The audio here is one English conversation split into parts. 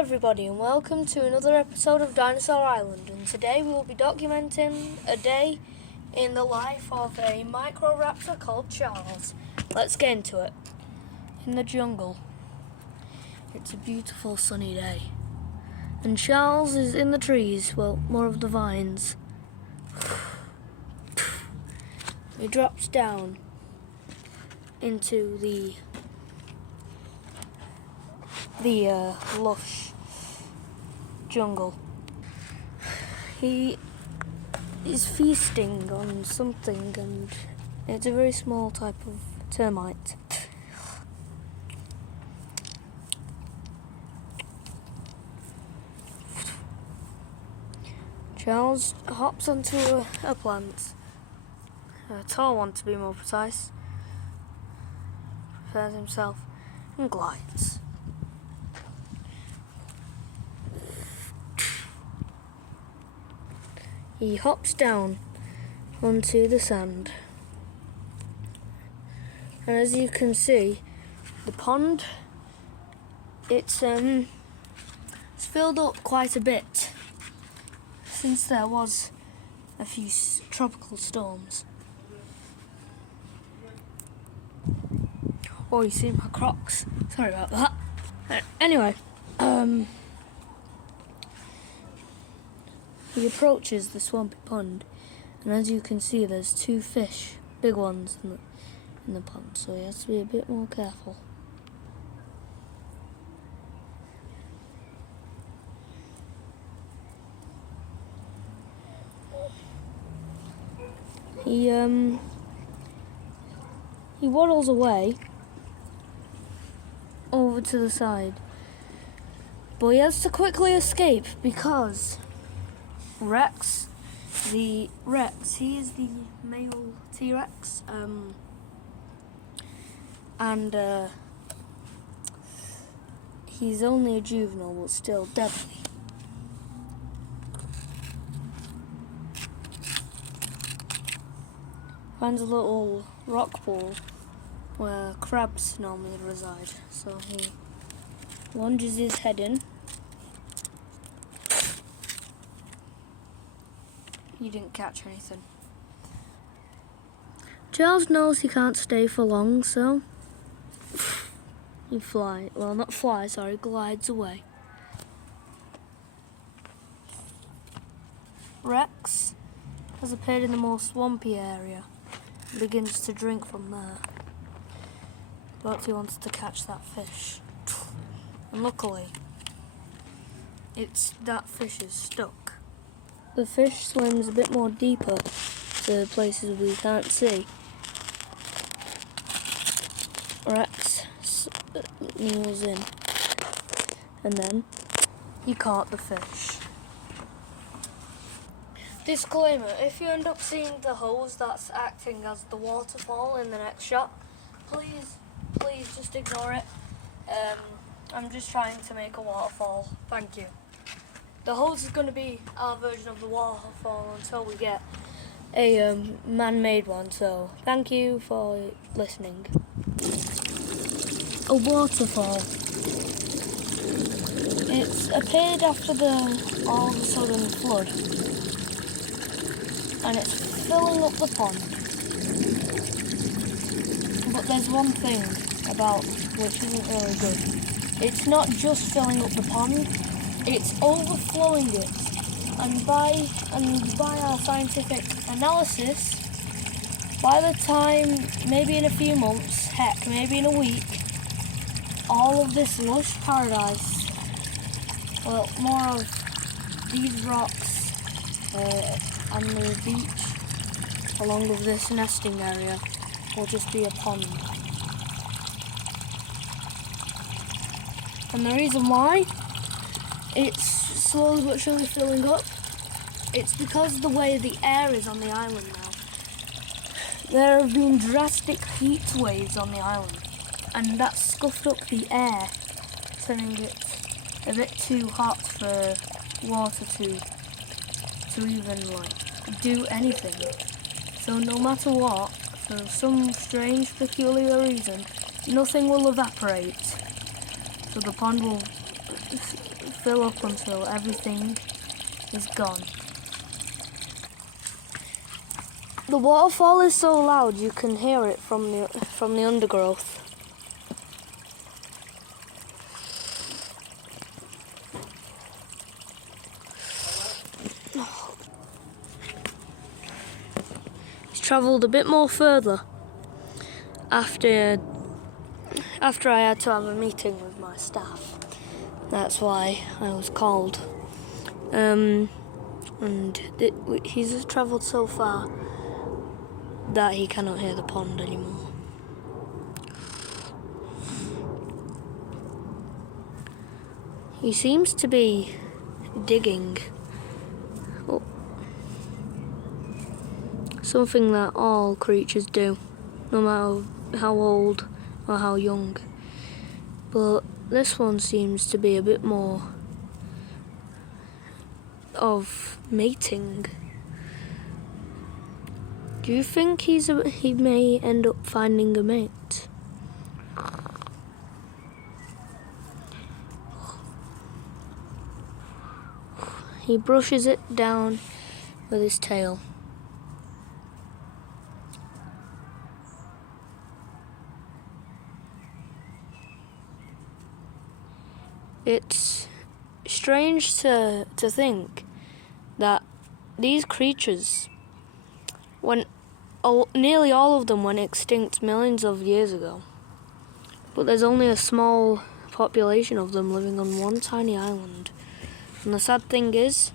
everybody and welcome to another episode of Dinosaur Island, and today we will be documenting a day in the life of a micro-raptor called Charles. Let's get into it. In the jungle, it's a beautiful sunny day and Charles is in the trees, well, more of the vines. He drops down into the lush jungle. He is feasting on something, and it's a very small type of termite. Charles hops onto a plant, a tall one to be more precise, prepares himself and glides. He hops down onto the sand, and as you can see, the pond, it's filled up quite a bit since there was a few tropical storms. Oh, you see my Crocs. Sorry about that. Anyway, he approaches the swampy pond, and as you can see, there's two fish, big ones, in the pond, so he has to be a bit more careful. He waddles away over to the side, but he has to quickly escape because Rex, he is the male T-Rex, and he's only a juvenile, but still deadly. Finds a little rock pool where crabs normally reside, so he lunges his head in. He didn't catch anything. Charles knows he can't stay for long, so he glides away. Rex has appeared in the more swampy area and begins to drink from there, but he wants to catch that fish, and luckily that fish is stuck. The fish swims a bit more deeper to places we can't see. Rex kneels in, and then he caught the fish. Disclaimer, if you end up seeing the hose that's acting as the waterfall in the next shot, please just ignore it. I'm just trying to make a waterfall. Thank you. The hose is going to be our version of the waterfall until we get a man-made one, so thank you for listening. A waterfall. It's appeared after all of a sudden flood, and it's filling up the pond. But there's one thing about which isn't really good. It's not just filling up the pond, it's overflowing it. And by our scientific analysis, by the time, maybe in a few months, heck, maybe in a week, all of this lush paradise, well, more of these rocks and the beach, along with this nesting area, will just be a pond. And the reason why it's slowly but surely filling up, it's because of the way the air is on the island now. There have been drastic heat waves on the island, and that scuffed up the air, turning it a bit too hot for water to even do anything. So no matter what, for some strange peculiar reason, nothing will evaporate. So the pond will fill up until everything is gone. The waterfall is so loud you can hear it from the undergrowth. He's travelled a bit more further after I had to have a meeting with my staff. That's why I was called. He's travelled so far that he cannot hear the pond anymore. He seems to be digging. Oh. Something that all creatures do, no matter how old or how young. But this one seems to be a bit more of mating. Do you think he may end up finding a mate? He brushes it down with his tail. It's strange to think that these creatures, nearly all of them went extinct millions of years ago, but there's only a small population of them living on one tiny island. And the sad thing is,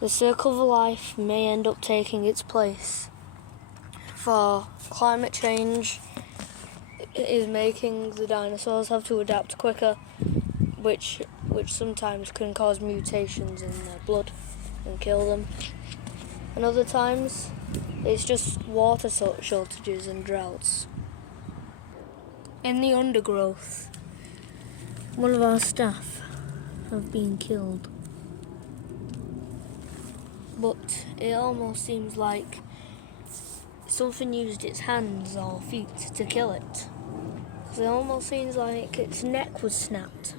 the circle of life may end up taking its place, for climate change is making the dinosaurs have to adapt quicker, which sometimes can cause mutations in their blood and kill them. And other times, it's just water shortages and droughts. In the undergrowth, one of our staff have been killed. But it almost seems like something used its hands or feet to kill it. It almost seems like its neck was snapped.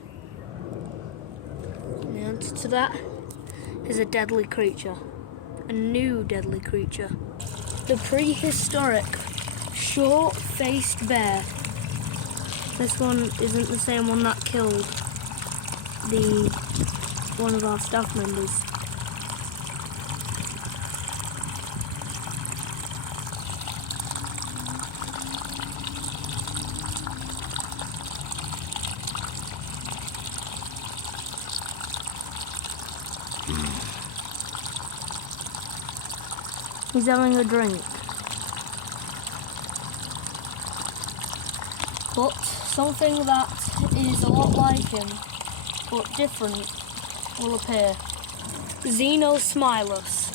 And the answer to that is a deadly creature. A new deadly creature. The prehistoric short-faced bear. This one isn't the same one that killed one of our staff members. He's having a drink. But something that is a lot like him, but different, will appear. Xenosmilus,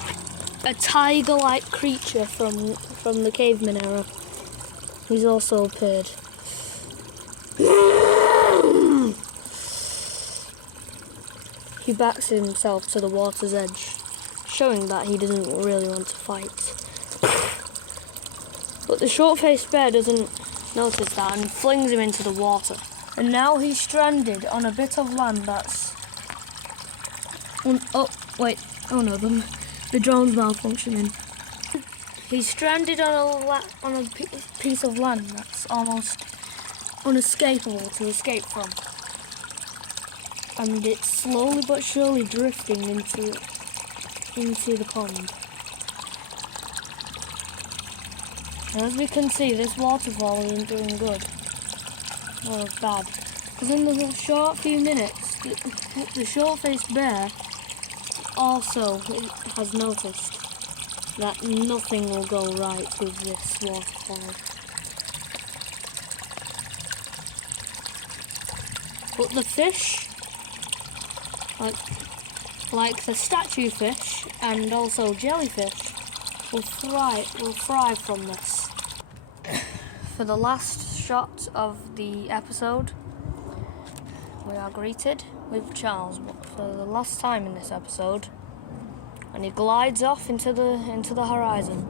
a tiger-like creature from the caveman era. He's also appeared. He backs himself to the water's edge, showing that he doesn't really want to fight. But the short-faced bear doesn't notice that and flings him into the water. And now he's stranded on a bit of land that's... Oh no, the drone's malfunctioning. He's stranded on a piece of land that's almost unescapable to escape from. And it's slowly but surely drifting into the pond. And as we can see, this waterfall isn't doing good. Or bad. Because in the short few minutes, the short-faced bear also has noticed that nothing will go right with this waterfall. But the fish, like the statue fish and also jellyfish, will thrive from this. For the last shot of the episode, we are greeted with Charles for the last time in this episode, and he glides off into the horizon.